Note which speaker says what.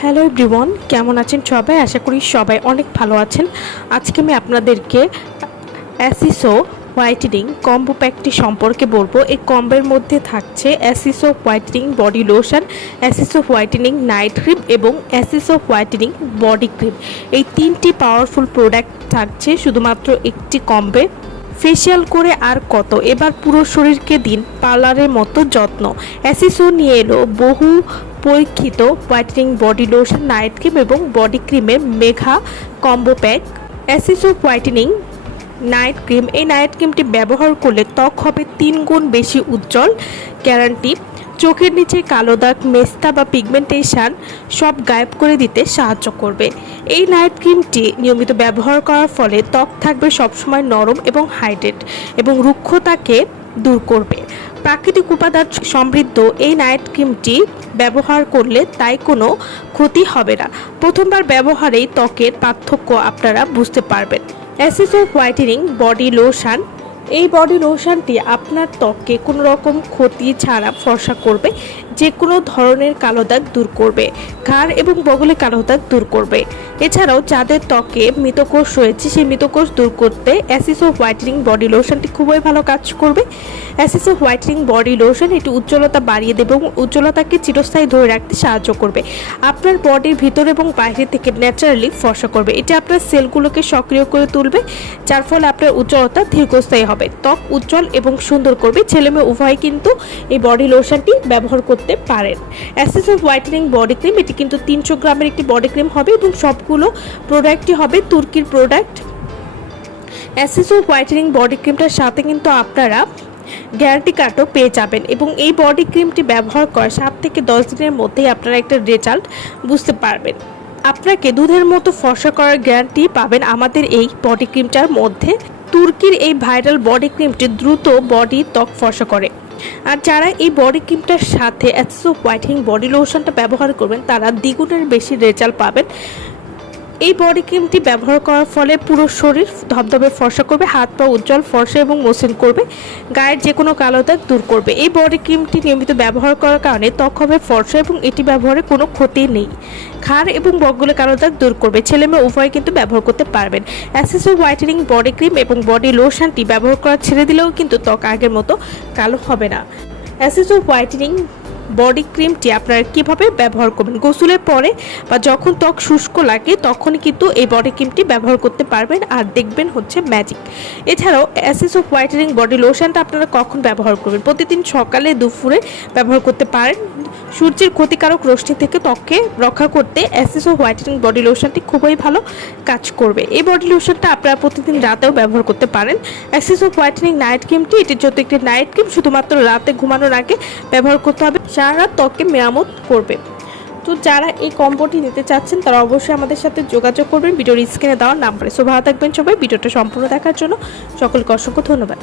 Speaker 1: Hello everyone কেমন আছেন সবাই? আশা করি সবাই অনেক ভালো আছেন। আজকে আমি আপনাদেরকে অ্যাসিসো হোয়াইটেনিং কম্বো প্যাকটি সম্পর্কে বলব। এই কম্বের মধ্যে থাকছে অ্যাসিসো হোয়াইটেনিং বডি লোশন অ্যাসিসো হোয়াইটেনিং নাইট ক্রিম এবং অ্যাসিসো হোয়াইটেনিং বডি ক্রিম এই তিনটি পাওয়ারফুল প্রোডাক্ট থাকছে শুধুমাত্র একটি কম্বে। ফেসিয়াল করে আর কত? এবার পুরো শরীরকে দিন পার্লারের মতো যত্ন। অ্যাসিসো নিয়ে এলো বহু পরীক্ষিত whitening body lotion, night cream এবং বডি ক্রিমের মেঘা কম্বো প্যাক, অ্যাসিসো হোয়াইটেনিং, নাইট ক্রিম। এই নাইট ক্রিমটি ব্যবহার করলে ত্বক হবে তিন গুণ বেশি উজ্জ্বল, গ্যারান্টি। চোখের নিচে কালো দাগ, মেস্তা বা পিগমেন্টেশন সব গায়েব করে দিতে সাহায্য করবে। এই নাইট ক্রিমটি নিয়মিত ব্যবহার করার ফলে ত্বক থাকবে সবসময় নরম এবং হাইড্রেট এবং রুক্ষতাকে দূর করবে। প্রাকৃতিক উপাদান সমৃদ্ধ এই নাইট ক্রিমটি ব্যবহার করলে তাই কোনো ক্ষতি হবে না। প্রথমবার ব্যবহারেই ত্বকের পার্থক্য আপনারা বুঝতে পারবেন। অ্যাসিসো হোয়াইটেনিং বডি লোশন এই বডি লোশনটি আপনার ত্বককে কোনো রকম ক্ষতি ছাড়া ফর্সা করবে যে কোনো ধরনের কালো দাগ দূর করবে, ঘাড় এবং বগলে কালো দাগ দূর করবে। এছাড়াও যাদের ত্বকে মৃতকোষ রয়েছে, সেই মৃতকোষ দূর করতে অ্যাসিসো হোয়াইটেনিং বডি লোশনটি খুবই ভালো কাজ করবে। অ্যাসিসো হোয়াইটেনিং বডি লোশন এটি উজ্জ্বলতা বাড়িয়ে দেবে এবং উজ্জ্বলতাকে চিরস্থায়ী ধরে রাখতে সাহায্য করবে। আপনার বডির ভিতর এবং বাইরে থেকে ন্যাচারালি ফর্সা করবে। এটি আপনার সেলগুলোকে সক্রিয় করে তুলবে, যার ফলে আপনার উজ্জ্বলতা দীর্ঘস্থায়ী হবে। ত্বক উজ্জ্বল এবং সুন্দর করবে। ছেলে মেয়ে উভয় কিন্তু এই বডি লোশনটি ব্যবহার করতে পারেন। অ্যাসেস অফ হোয়াইটেনিং বডি ক্রিম এটি কিন্তু তিনশো গ্রামের একটি বডি ক্রিম হবে এবং সবগুলো প্রোডাক্টই হবে তুর্কির প্রোডাক্ট অ্যাসেস অফ হোয়াইটেনিং বডি ক্রিমটার সাথে কিন্তু আপনারা গ্যারান্টি কার্ডও পেয়ে যাবেন এবং এই বডি ক্রিমটি ব্যবহার করার সাত থেকে দশ দিনের মধ্যেই আপনারা একটা রেজাল্ট বুঝতে পারবেন। আপনাকে দুধের মতো ফর্সা করার গ্যারান্টি পাবেন আমাদের এই বডি ক্রিমটার মধ্যে। তুর্কির এই ভাইরাল বডি ক্রিমটি দ্রুত বডি ত্বক ফর্সা করে। আর যারা এই বডি ক্রিমটার সাথে অ্যাসিসো হোয়াইটিং বডি লোশনটা ব্যবহার করবেন, তারা দ্বিগুণের বেশি রেজাল্ট পাবেন এই বডি ক্রিমটি ব্যবহার করার ফলে পুরো শরীর ধবধবে, ফর্সা করবে, হাত পা উজ্জ্বল, ফর্সা এবং মসৃণ করবে, গায়ের যে কোনো কালো দাগ দূর করবে। এই বডি ক্রিমটি নিয়মিত ব্যবহার করার কারণে ত্বক হবে ফর্সা এবং এটি ব্যবহারে কোনো ক্ষতি নেই। ঘাড় এবং বগলে কালো দাগ দূর করবে। ছেলে মেয়ে উভয় কিন্তু ব্যবহার করতে পারবেন। অ্যাসেসো হোয়াইটেনিং বডি ক্রিম এবং বডি লোশনটি ব্যবহার করা ছেড়ে দিলেও কিন্তু ত্বক আগের মতো কালো হবে না। অ্যাসেসো হোয়াইটেনিং বডি ক্রিমটি আপনারা কীভাবে ব্যবহার করবেন? গোসলের পরে বা যখন ত্বক শুষ্ক লাগে তখন কিন্তু এই বডি ক্রিমটি ব্যবহার করতে পারবেন। আর দেখবেন হচ্ছে ম্যাজিক এছাড়াও অ্যাসেস অফ হোয়াইটেনিং বডি লোশনটা আপনারা কখন ব্যবহার করবেন? প্রতিদিন সকালে দুপুরে ব্যবহার করতে পারেন। সূর্যের ক্ষতিকারক রশ্মি থেকে ত্বককে রক্ষা করতে অ্যাসিস হোয়াইটেনিং বডি লোশনটি খুবই ভালো কাজ করবে। এই বডি লোশনটা আপনারা প্রতিদিন রাতেও ব্যবহার করতে পারেন। অ্যাসিস হোয়াইটেনিং নাইট ক্রিমটি এটির যত একটি নাইট ক্রিম শুধুমাত্র রাতে ঘুমানোর আগে ব্যবহার করতে হবে। সারা ত্বককে মেরামত করবে। তো যারা এই কম্বোটি নিতে চাচ্ছেন, তারা অবশ্যই আমাদের সাথে যোগাযোগ করবেন। ভিডিওর স্ক্রিনে দেওয়ার নাম্বারে। সো ভালো থাকবেন সবাই। ভিডিওটা সম্পূর্ণ দেখার জন্য সকলকে অসংখ্য ধন্যবাদ।